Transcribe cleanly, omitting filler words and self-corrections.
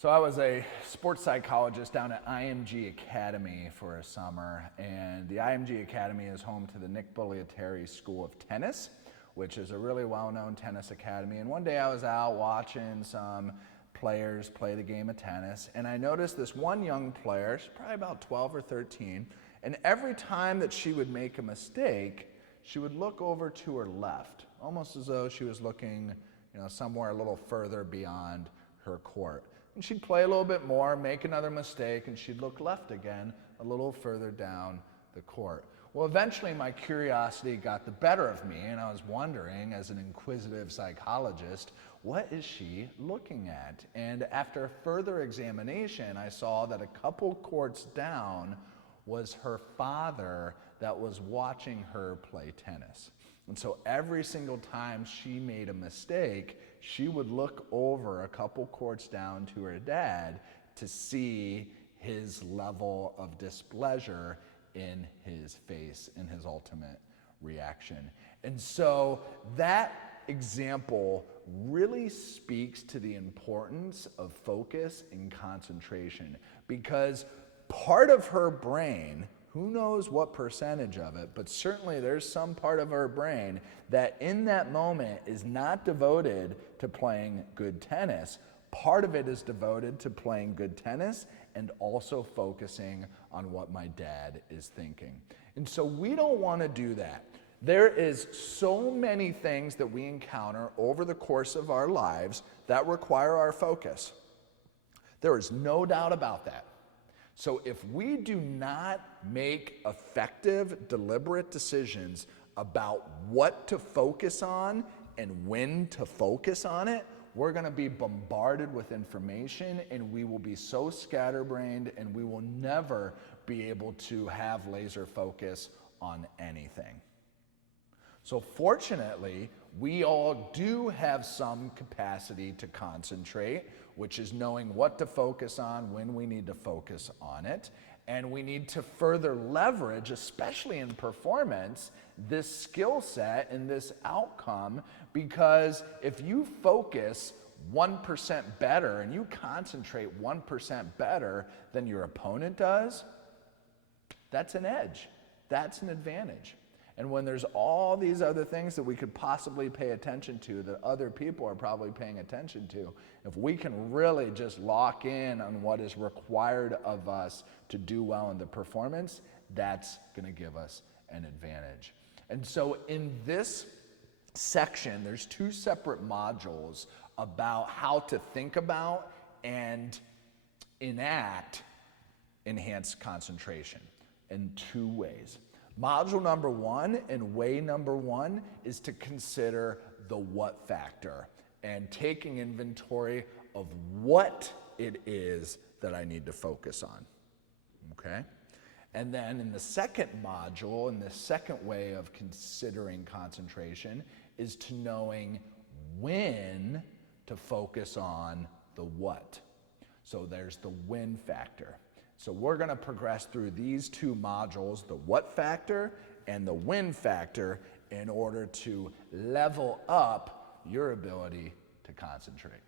So I was a sports psychologist down at IMG Academy for a summer, and the IMG Academy is home to the Nick Bollettieri School of Tennis, which is a really well-known tennis academy. And one day I was out watching some players play the game of tennis, and I noticed this one young player, she's probably about 12 or 13, and every time that she would make a mistake, she would look over to her left, almost as though she was looking, somewhere a little further beyond her court. And she'd play a little bit more, make another mistake, and she'd look left again, a little further down the court. Well, eventually my curiosity got the better of me, and I was wondering, as an inquisitive psychologist, what is she looking at? And after further examination, I saw that a couple courts down was her father that was watching her play tennis. And so every single time she made a mistake, she would look over a couple courts down to her dad to see his level of displeasure in his face, in his ultimate reaction. And so that example really speaks to the importance of focus and concentration, because part of her brain, who knows what percentage of it, but certainly there's some part of her brain that in that moment is not devoted to playing good tennis. Part of it is devoted to playing good tennis and also focusing on what my dad is thinking. And so we don't want to do that. There is so many things that we encounter over the course of our lives that require our focus. There is no doubt about that. So if we do not make effective, deliberate decisions about what to focus on and when to focus on it, we're going to be bombarded with information, and we will be so scatterbrained, and we will never be able to have laser focus on anything. So fortunately, we all do have some capacity to concentrate, which is knowing what to focus on, when we need to focus on it. And we need to further leverage, especially in performance, this skill set and this outcome, because if you focus 1% better and you concentrate 1% better than your opponent does, that's an edge. That's an advantage. And when there's all these other things that we could possibly pay attention to, that other people are probably paying attention to, if we can really just lock in on what is required of us to do well in the performance, that's going to give us an advantage. And so in this section, there's two separate modules about how to think about and enact enhanced concentration in two ways. Module number one and way number one is to consider the what factor and taking inventory of what it is that I need to focus on, okay? And then in the second module, and the second way of considering concentration, is to knowing when to focus on the what. So there's the when factor. So we're going to progress through these two modules, the what factor and the when factor, in order to level up your ability to concentrate.